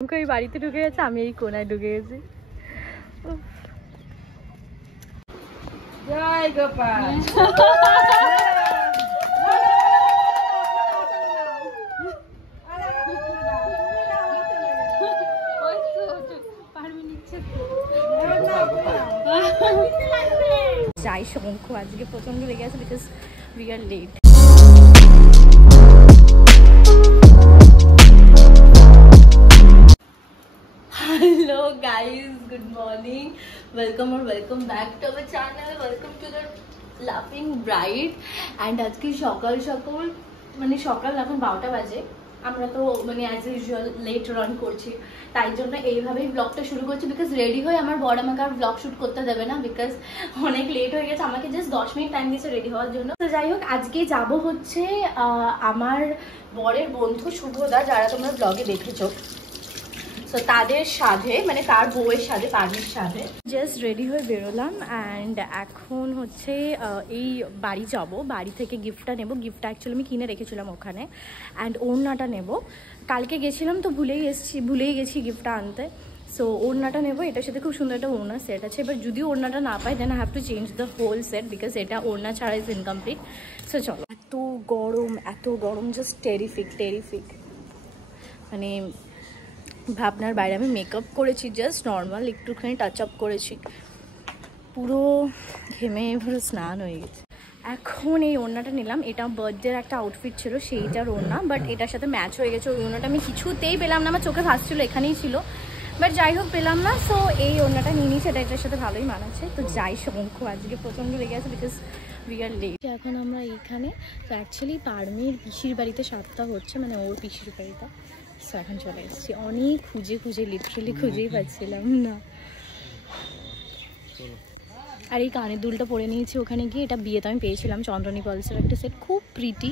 এই বাড়িতে ঢুকে গেছে, আমি এই কোনায় ঢুকে গেছি। জয় গোপাল। যাই শঙ্খ আজকে প্রচন্ড লেগে আছে because we are late. Hello guys, good morning, welcome or welcome back to our channel, welcome to the Laughing Bride. And আজকে সকাল সকাল মানে সকাল এখন 12টা বাজে, আমরা তো মানে অ্যাজ ইউজুয়াল লেট রান করছি, তাই জন্য এইভাবেই ব্লগটা শুরু করছি। বিকজ রেডি হয়ে আমার বড় আমাকে আর ব্লগ শ্যুট করতে দেবে না, বিকজ অনেক লেট হয়ে গেছে, আমাকে জাস্ট 10 মিনিট টাইম দিয়েছে রেডি হওয়ার জন্য। তো যাই হোক, আজকে যাব হচ্ছে আমার বরের বন্ধু শুভদা, যারা তোমরা ব্লগে দেখেছো, তো তাদের সাথে মানে তার বউয়ের সাথে পারমির সাথে জাস্ট রেডি হয়ে বেরোলাম। অ্যান্ড এখন হচ্ছে এই বাড়ি যাব, বাড়ি থেকে গিফটটা নেব। গিফটটা অ্যাকচুয়ালি আমি কিনে রেখেছিলাম ওখানে, অ্যান্ড ওড়নাটা নেব। কালকে গেছিলাম তো ভুলেই গেছি গিফটটা আনতে। সো ওড়নাটা নেবো, এটার সাথে খুব সুন্দর একটা ওড়না সেট আছে। এবার যদি ওড়নাটা না পাই then I have to change the whole set, because এটা ওড়না ছাড়া ইজ ইনকমপ্লিট। সো চলো, এত গরম জাস্ট টেরিফিক। মানে ভাবনার বাইরে আমি মেকআপ করেছি, জাস্ট নর্মাল একটুখানি টাচ আপ করেছি, পুরো ঘেমে পুরো স্নান হয়ে গেছে। এখন এই ওড়নাটা নিলাম, এটা বার্থডের একটা আউটফিট ছিল সেইটার ওড়না, বাট এটার সাথে ম্যাচ হয়ে গেছে। ওই ওড়নাটা আমি কিছুতেই পেলাম না, আমার চোখে ভাসছিল এখানেই ছিল, বাট যাই হোক পেলাম না। সো এই ওড়নাটা নিয়ে নিয়েছি, এটার সাথে ভালোই মানাচ্ছে। তো যাই শঙ্খ আজকে প্রচণ্ড লেগে আছে বিকজ উই আর লেট। এখন আমরা এইখানে, তো অ্যাকচুয়ালি পারমির পিসির বাড়িতে সাতটা হচ্ছে, মানে ওর পিসির বাড়িটা। সো এখন চলে এসেছি, অনেক খুঁজে লিটারেলি খুঁজেই পাচ্ছিলাম না। আর এই কানের দুলটা পরে নিয়েছি ওখানে গিয়ে, এটা বিয়েতে আমি পেয়েছিলাম চন্দ্রনী পলসের একটা সেট, খুব প্রিটি।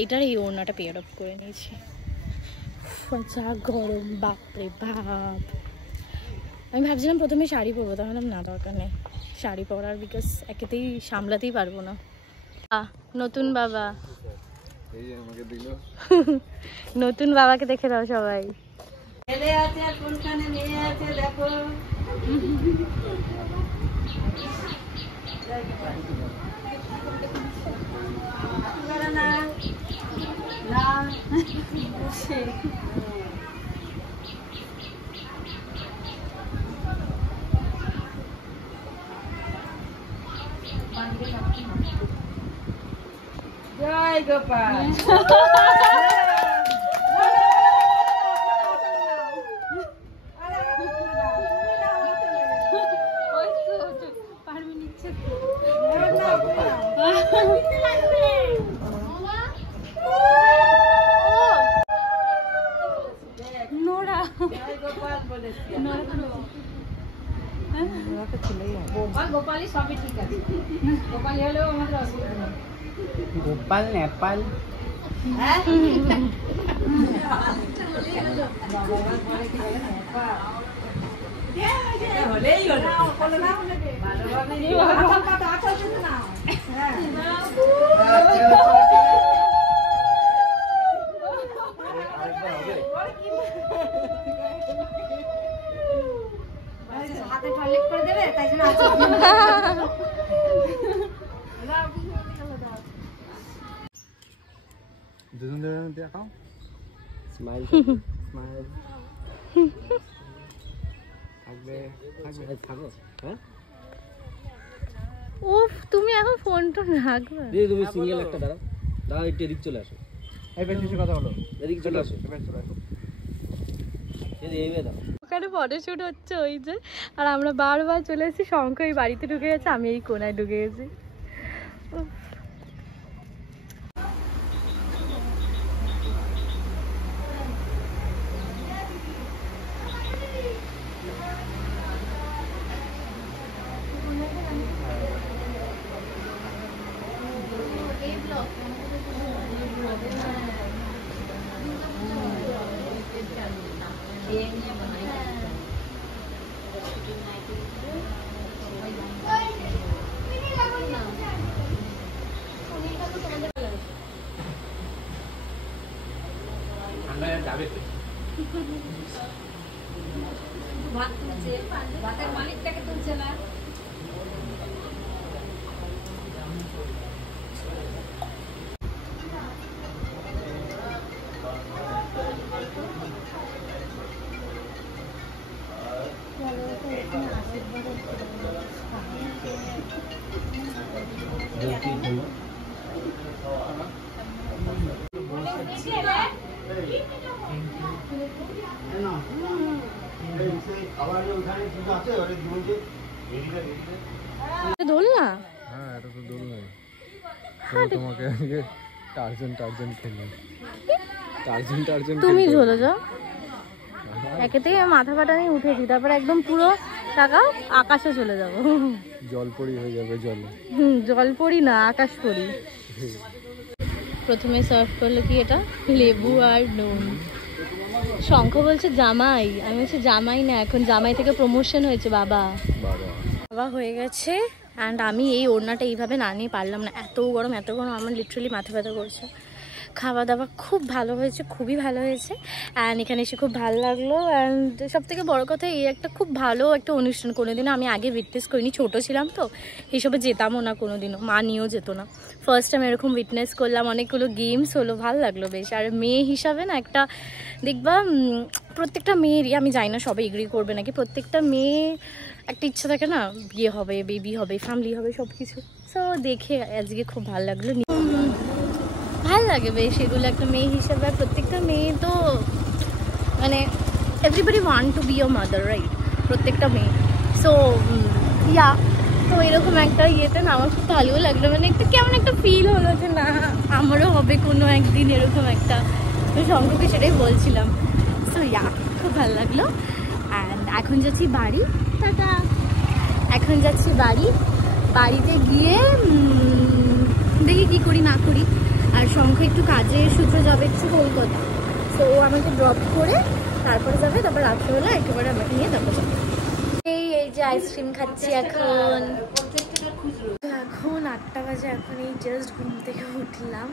এইটার এই ওড়নাটা পেয়ার আপ করে নিয়েছি। যা গরম, বাপরে বাপ। আমি ভাবছিলাম প্রথমে শাড়ি পরবো, তাহলে না দরকার নেই শাড়ি পরার, বিকজ একেতেই সামলাতেই পারবো না। নতুন বাবা নতুন বাবাকে দেখে দাও সবাই। ছেলে আছে কোনখানে, মেয়ে আছে দেখো। জয় গোপাল। গোপালই সবই ঠিক আছে, গোপালই হলেও আমাদের অসুবিধা নেই। গোপাল নেপাল হলেই হলো। হাতে টয়লেট করে দেবে, তাই জন্য দুজন দেখাও, স্মাইল স্মাইল থাকো। হ্যাঁ উফ, তুমি এখন ফোনটা রাখবে? তুমি সিঙ্গেল একটা দাঁড়াও, একটু এদিক চলে আসো। এই বেশি কথা হলো, এদিক চলে আসো। ওখানে ফটোশুট হচ্ছে ওই যে, আর আমরা বারবার চলে এসেছি। শঙ্খ এই বাড়িতে ঢুকে গেছে, আমি এই কোনায় ঢুকে গেছি। ভাত তুলছে, ভাতের মালিকটাকে তুলছে না। দোল না? হ্যাঁ, এটা তো দোল নয়। তোমাকে টার্জন খেলে টার্জন তুমি চলে যাও। একে থেকে মাথা ফাটা নিয়ে উঠেছি, তারপর একদম পুরো টাকা আকাশে চলে যাবো। জলপরি হয়ে যাবে জলে। জলপরি না, আকাশ পরি। প্রথমে সার্ভ করলো কি এটা, লেবু আর নুন। শঙ্খ বলছে জামাই, আমি বলছি জামাই না, এখন জামাই থেকে প্রমোশন হয়েছে বাবা। বাবা হয়ে গেছে। অ্যান্ড আমি এই ওড়নাটা এইভাবে না নিয়ে পারলাম না, এত গরম আমার লিটারালি মাথা ব্যথা করছে। খাওয়া দাওয়া খুব ভালো হয়েছে, খুবই ভালো হয়েছে। অ্যান্ড এখানে এসে খুব ভালো লাগলো। অ্যান্ড সবথেকে বড় কথা, এই একটা খুব ভালো একটা অনুষ্ঠান, কোনোদিনও আমি আগে উইটনেস করিনি, ছোটো ছিলাম তো এইসবে যেতামও না কোনোদিনও, মা নিয়েও যেত না। ফার্স্ট টাইম এরকম উইটনেস করলাম, অনেকগুলো গেমস হলো, ভালো লাগলো বেশ। আর মেয়ে হিসাবে না একটা দেখবা, প্রত্যেকটা মেয়েরই, আমি জানি না সবাই এগ্রি করবে নাকি, প্রত্যেকটা মেয়ে একটা ইচ্ছা থাকে না, বিয়ে হবে, বেবি হবে, ফ্যামিলি হবে, সব কিছু। সো দেখে আজকে খুব ভালো লাগলো, ভাল লাগে বেশ এগুলো একটা মেয়ে হিসেবে। আর প্রত্যেকটা মেয়ে তো মানে everybody want to be a mother, right? প্রত্যেকটা মেয়ে। সো ইয়া, তো এরকম একটা ইয়েতে না আমার খুব ভালোও লাগলো, মানে একটা কেমন একটা ফিল হলো যে না আমারও হবে কোনো একদিন এরকম একটা। তো শঙ্করকে সেটাই বলছিলাম। সো ইয়া, খুব ভালো লাগলো। অ্যান্ড এখন যাচ্ছি বাড়ি, টাটা। এখন যাচ্ছি বাড়িতে গিয়ে দেখি কী করি না করি। আর শঙ্খ একটু কাজের সূত্রে যাবে একটু কলকাতা, তো ও আমাকে ড্রপ করে তারপরে যাবে, তারপর রাত্রেবেলা একেবারে আমাকে নিয়ে তারপর যাবে। এই যে আইসক্রিম খাচ্ছি এখন 8টা বাজে। এখন এই জাস্ট ঘুম থেকে উঠলাম।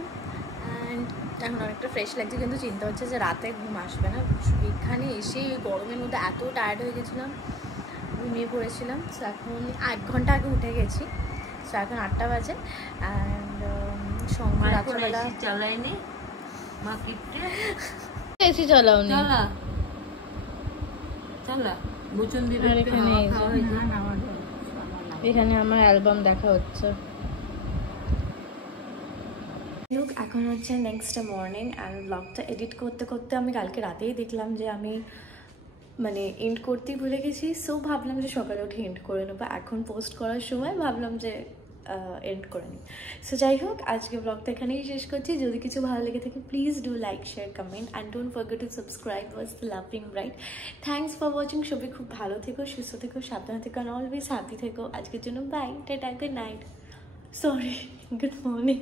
অ্যান্ড এখন অনেকটা ফ্রেশ লাগছে, কিন্তু চিন্তা হচ্ছে যে রাতে ঘুম আসবে না। এখানে এসে গরমের মধ্যে এত টায়ার্ড হয়ে গেছিলাম, ঘুমিয়ে পড়েছিলাম। সো এখন 1 ঘন্টা আগে উঠে গেছি। সো এখন 8টা বাজে। অ্যান্ড সঙ্গে রাত্রেবেলা চালাইনি মার্কেটে, এসি চালাওনি? এখানে আমার অ্যালবাম দেখা হচ্ছে। এখন হচ্ছে নেক্সট মর্নিং। আর ব্লগটা এডিট করতে করতে আমি কালকে রাতেই দেখলাম যে আমি মানে এন্ড করতেই ভুলে গেছি। সো ভাবলাম যে সকালে উঠে এন্ড করে নেবো। এখন পোস্ট করার সময় ভাবলাম যে এন্ড করে নিই। সো যাই হোক, আজকে ব্লগটা এখানেই শেষ করছি। যদি কিছু ভালো লেগে থাকে please do like, share, comment and don't forget to subscribe was the লাফিং ব্রাইট। Thanks for watching. সবাই খুব ভালো থেকো, সুস্থ থেকো, সাবধানে থেকো অ্যান্ড অলওয়েজ হ্যাপি থেকো। আজকের জন্য bye, tata, good night, sorry, good morning.